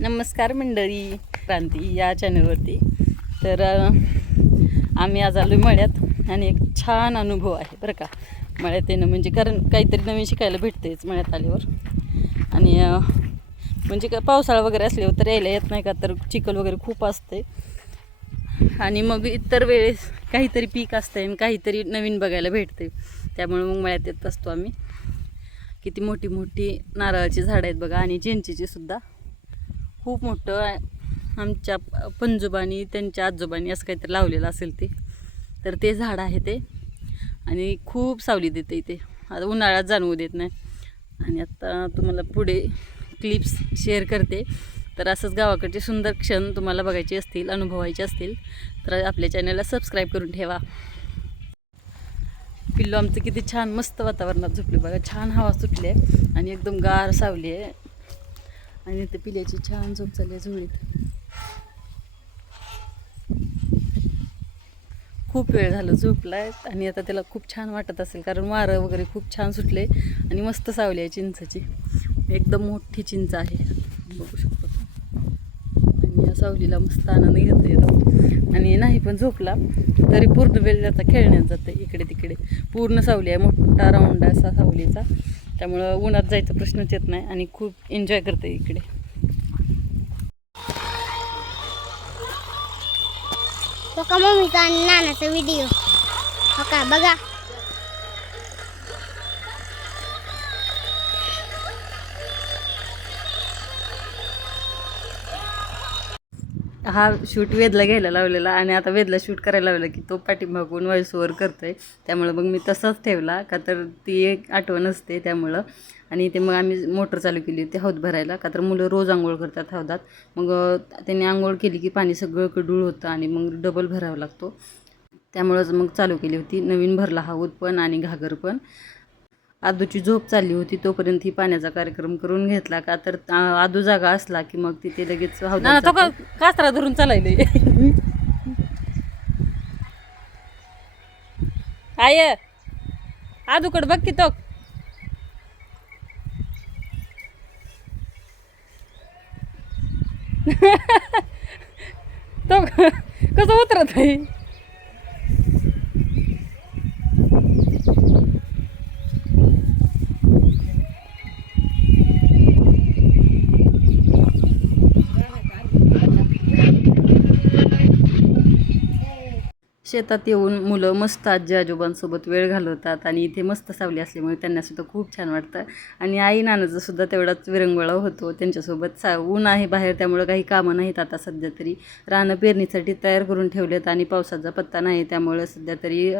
नमस्कार मंडळी, क्रांती या चॅनलवरती. तर आम्ही आज आलो मळ्यात आणि एक छान अनुभव आहे बरं का. मळ्यात येणं म्हणजे कारण काहीतरी नवीन शिकायला भेटतेच मळ्यात आल्यावर. आणि म्हणजे का पावसाळा वगैरे असल्यावर तर यायला येत नाही का, तर चिखल वगैरे खूप असते. आणि मग इतर वेळेस काहीतरी पीक असते आणि काहीतरी नवीन बघायला भेटते. त्यामुळे मग मळ्यात येत असतो आम्ही. किती मोठी मोठी नारळाची झाडं आहेत बघा, आणि चिंचेची सुद्धा खूप मोठं. आमच्या पणजोबांनी त्यांच्या आजोबांनी असं काहीतरी लावलेलं असेल तर ते झाड आहे ते. आणि खूप सावली देते इथे, आता उन्हाळ्यात जाणवू देत नाही. आणि आता तुम्हाला पुढे क्लिप्स शेअर करते. तर असंच गावाकडचे सुंदर क्षण तुम्हाला बघायचे असतील, अनुभवायचे असतील तर आपल्या चॅनलला सबस्क्राईब करून ठेवा. पिल्लू आमचं किती छान मस्त वातावरणात झोपले बघा. छान हवा सुटली आहे आणि एकदम गार सावली आहे. आणि ते पिल्याची छान झोप चालली आहे झोळीत. खूप वेळ झालं झोपलाय आणि आता त्याला खूप छान वाटत असेल, कारण वारं वगैरे खूप छान सुटले आणि मस्त सावली आहे चिंचची. एकदम मोठी चिंच आहे, बघू शकतो. आणि या सावलीला मस्त आनंद घेता येतो. आणि नाही पण झोपला तरी पूर्ण वेळ त्याचा खेळण्यात जातं इकडे तिकडे. पूर्ण सावली आहे, मोठा राऊंड असा सावलीचा. त्यामुळं उन्हात जायचा प्रश्नच येत नाही आणि खूप एन्जॉय करते इकडे. तो का मम्मीचा आणि नानाचा व्हिडिओ हो का बघा. हा शूट वेदला घ्यायला लावलेला आणि आता वेदला शूट करायला लावलं की तो पाठीमागून व्हॉइस ओव्हर करतोय. त्यामुळं मग मी तसाच ठेवला का, तर ती एक आठवण असते त्यामुळं. आणि ते मग आम्ही मोटर चालू केली होती हौद भरायला, का तर मुलं रोज आंघोळ करतात हौदात. मग त्यांनी आंघोळ केली की पाणी सगळं कडूळ होतं आणि मग डबल भरावा लागतो. त्यामुळंच मग चालू केली होती. नवीन भरला हौद पण आणि घागर पण. आदूची झोप चालली होती तोपर्यंत ही पाण्याचा कार्यक्रम करून घेतला, का तर आदू जागा असला की मग तिथे लगेच हौदात कासरा धरून चालायले. आय आदूकड बघ की तो. तो कसं उतरत आहे. शेतात येऊन मुलं मस्त आजी आजोबांसोबत वेळ घालवतात आणि इथे मस्त सावली असल्यामुळे त्यांनासुद्धा खूप छान वाटतं. आणि आई नानाचा सुद्धा तेवढाच विरंगुळा होतो त्यांच्यासोबत. ऊन आहे बाहेर त्यामुळं काही कामं नाहीत आता सध्या तरी. रानं पेरणीसाठी तयार करून ठेवलेत आणि पावसाचा पत्ता नाही, त्यामुळं सध्या तरी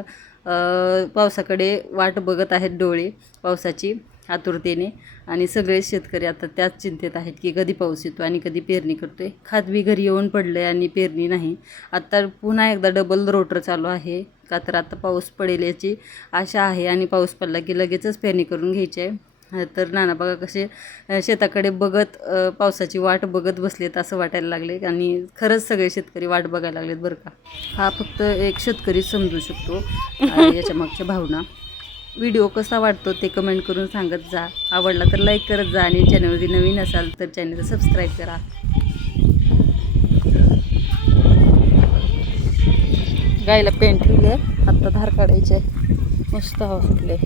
पावसाकडे वाट बघत आहेत डोळे पावसाची आतुरतेने. आणि सगळे शेतकरी आता त्याच चिंतेत आहेत की कधी पाऊस येतो आणि कधी पेरणी करतोय. खातबी घरी येऊन पडलं आहे आणि पेरणी नाही. आता पुन्हा एकदा डबल रोटर चालू आहे, का तर आता पाऊस पडेल याची आशा आहे आणि पाऊस पडला की लगेचच पेरणी करून घ्यायची आहे. तर नाना बघा कसे शेताकडे बघत पावसाची वाट बघत बसलेत असं वाटायला लागले. आणि खरंच सगळे शेतकरी वाट बघायला लागलेत बरं का. हा फक्त एक शेतकरी समजू शकतो याच्या मागच्या भावना. व्हिडिओ कसा वाटतो ते कमेंट करून सांगत जा. आवडला तर लाईक करत जा आणि चॅनलवरती नवीन असाल तर चॅनलला सबस्क्राईब करा. गायला पेंट ठेवले, आत्ता धार काढायचे. मस्त हवा सुटले.